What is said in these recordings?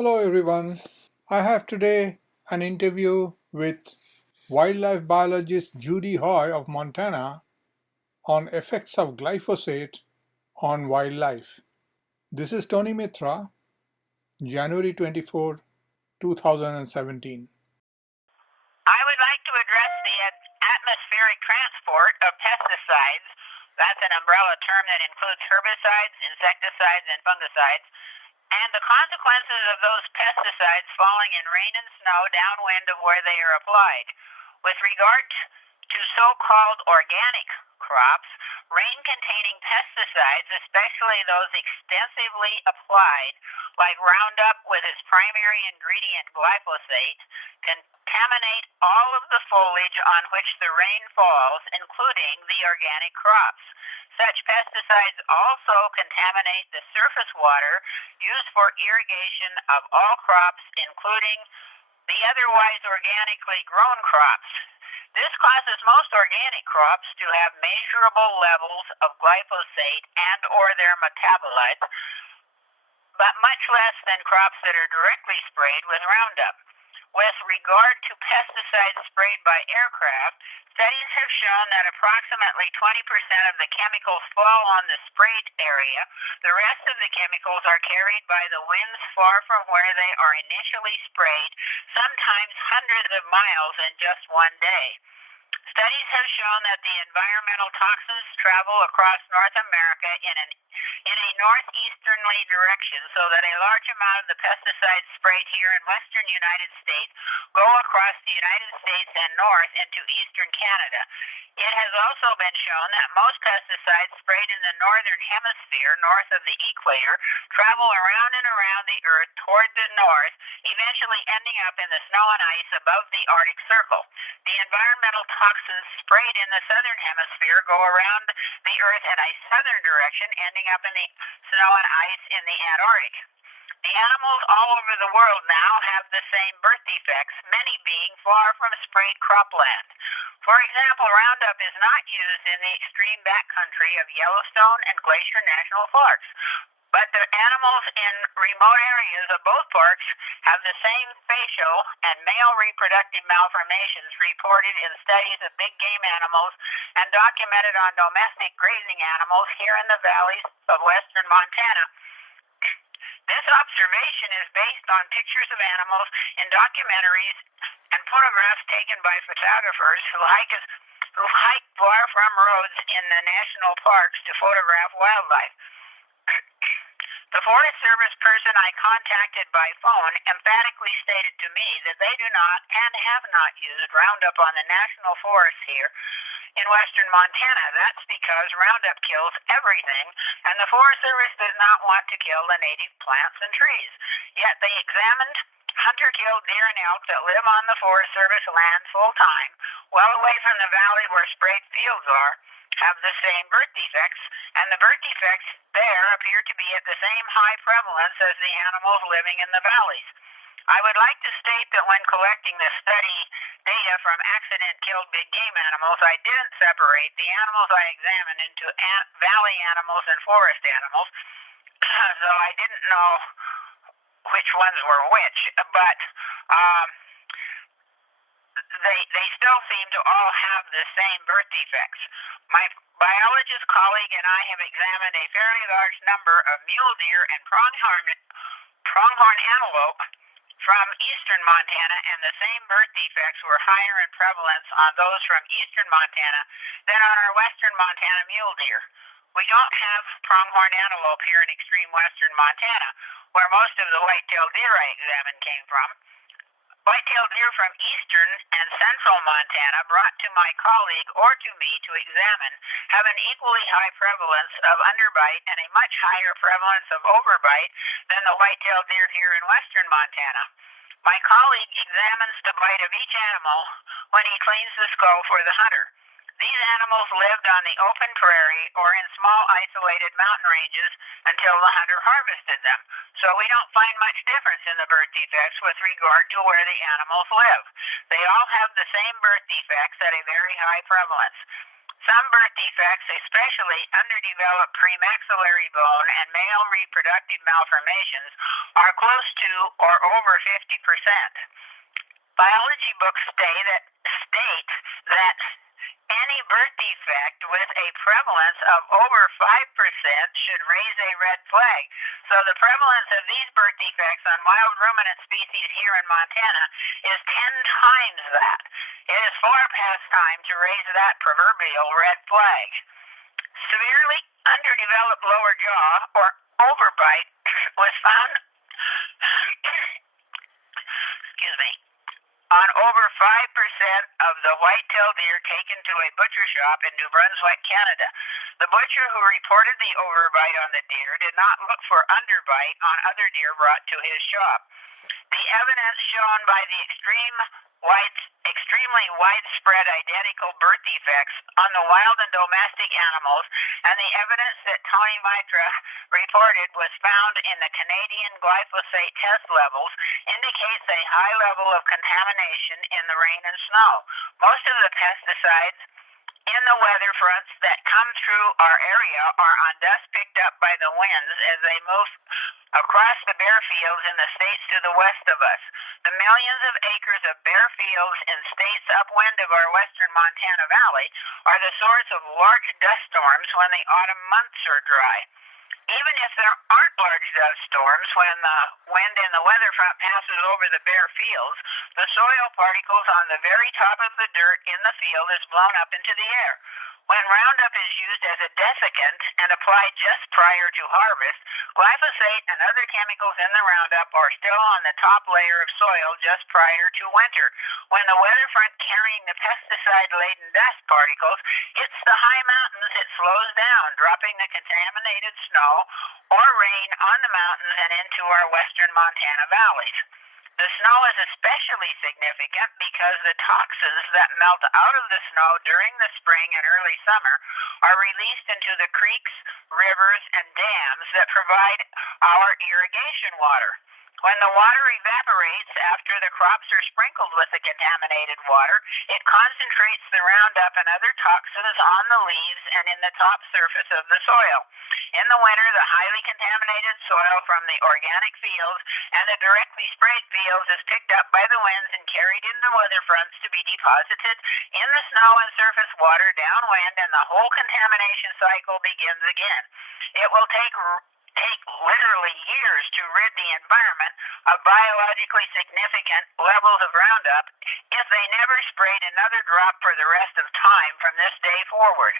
Hello everyone. I have today an interview with wildlife biologist Judy Hoy of Montana on effects of glyphosate on wildlife. This is Tony Mitra, January 24, 2017. I would like to address the atmospheric transport of pesticides. That's an umbrella term that includes herbicides, insecticides, and fungicides, and the consequences of those pesticides falling in rain and snow downwind of where they are applied. With regard to so-called organic crops, rain-containing pesticides, especially those extensively applied, like Roundup with its primary ingredient glyphosate, contaminate all of the foliage on which the rain falls, including the organic crops. Such pesticides also contaminate the surface water used for irrigation of all crops, including the otherwise organically grown crops. This causes most organic crops to have measurable levels of glyphosate and or their metabolites, but much less than crops that are directly sprayed with Roundup. With regard to pesticides sprayed by aircraft, studies have shown that approximately 20% of the chemicals fall on the sprayed area. The rest of the chemicals are carried by the winds far from where they are initially sprayed, sometimes hundreds of miles in just one day. Studies have shown that the environmental toxins travel across North America in a northeasterly direction, so that a large amount of the pesticides sprayed here in western United States go across the United States and north into eastern Canada. It has also been shown that most pesticides sprayed in the northern hemisphere, north of the equator, travel around and around the Earth toward the north, eventually ending up in the snow and ice above the Arctic Circle. The environmental toxins sprayed in the southern hemisphere go around the Earth in a southern direction, ending up in the snow and ice in the Antarctic. The animals all over the world now have the same birth defects, many being far from sprayed cropland. For example, Roundup is not used in the extreme backcountry of Yellowstone and Glacier National Parks, but the animals in remote areas of both parks have the same facial and male reproductive malformations reported in studies of big game animals and documented on domestic grazing animals here in the valleys of western Montana. This observation is based on pictures of animals in documentaries and photographs taken by photographers who hike far from roads in the national parks to photograph wildlife. The Forest Service person I contacted by phone emphatically stated to me that they do not and have not used Roundup on the national forests here in western Montana. That's because Roundup kills everything, and the Forest Service does not want to kill the native plants and trees. Yet they examined hunter-killed deer and elk that live on the Forest Service land full-time, well away from the valley where sprayed fields are, have the same birth defects, and the birth defects there appear to be at the same high prevalence as the animals living in the valleys. I would like to state that when collecting the study data from accident-killed big game animals, I didn't separate the animals I examined into valley animals and forest animals, so I didn't know which ones were which, but they still seem to all have the same birth defects. My biologist colleague and I have examined a fairly large number of mule deer and pronghorn antelope from eastern Montana, and the same birth defects were higher in prevalence on those from eastern Montana than on our western Montana mule deer. We don't have pronghorn antelope here in extreme western Montana, where most of the white-tailed deer I examined came from. White-tailed deer from eastern and central Montana brought to my colleague or to me to examine have an equally high prevalence of underbite and a much higher prevalence of overbite than the white-tailed deer here in western Montana. My colleague examines the bite of each animal when he cleans the skull for the hunter. These animals lived on the open prairie or in small isolated mountain ranges until the hunter harvested them, so we don't find much difference in the birth defects with regard to where the animals live. They all have the same birth defects at a very high prevalence. Some birth defects, especially underdeveloped premaxillary bone and male reproductive malformations, are close to or over 50%. Biology books state that any birth defect with a prevalence of over 5% should raise a red flag. So the prevalence of these birth defects on wild ruminant species here in Montana is 10 times that. It is far past time to raise that proverbial red flag. Severely underdeveloped lower jaw or overbite was found on over 5% of the white-tailed deer taken to a butcher shop in New Brunswick, Canada. The butcher who reported the overbite on the deer did not look for underbite on other deer brought to his shop. The evidence shown by the extremely widespread identical birth defects on the wild and domestic animals, and the evidence that Tony Mitra reported was found in the Canadian glyphosate test levels, indicates a high level of contamination in the rain and snow. Most of the pesticides in the weather fronts that come through our area are on dust picked up by the winds as they move across the bare fields in the states to the west of us. The millions of acres of bare fields in states upwind of our western Montana Valley are the source of large dust storms when the autumn months are dry. Even if there aren't large dust storms, when the wind in the weather front passes over the bare fields, the soil particles on the very top of the dirt in the field is blown up into the air. When Roundup is used as a desiccant and applied just prior to harvest, glyphosate and other chemicals in the Roundup are still on the top layer of soil just prior to winter. When the weather front carrying the pesticide-laden dust particles hits the high mountains, it slows down, dropping the contaminated snow or rain on the mountains and into our western Montana valleys. The snow is especially significant because the toxins that melt out of the snow during the spring and early summer are released into the creeks, rivers, and dams that provide our irrigation water. When the water evaporates after the crops are sprinkled with the contaminated water, it concentrates the Roundup and other toxins on the leaves and in the top surface of the soil. In the winter, the highly contaminated soil from the organic fields and the directly sprayed fields is picked up by the winds and carried in the weather fronts to be deposited in the snow and surface water downwind, and the whole contamination cycle begins again. It will take literally years to rid the environment of biologically significant levels of Roundup if they never sprayed another drop for the rest of time from this day forward.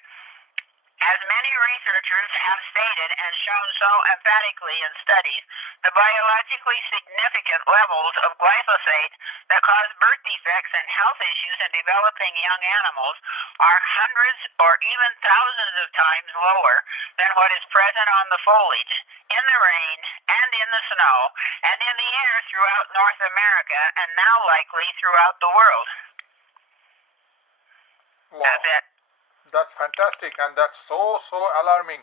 As many researchers have stated and shown so emphatically in studies, the biologically significant levels of glyphosate that cause birth defects and health issues in developing young animals are hundreds or even thousands of times lower than what is present on the foliage, in the rain, and in the snow, and in the air throughout North America, and now likely throughout the world. Wow. That's it. That's fantastic, and that's so alarming.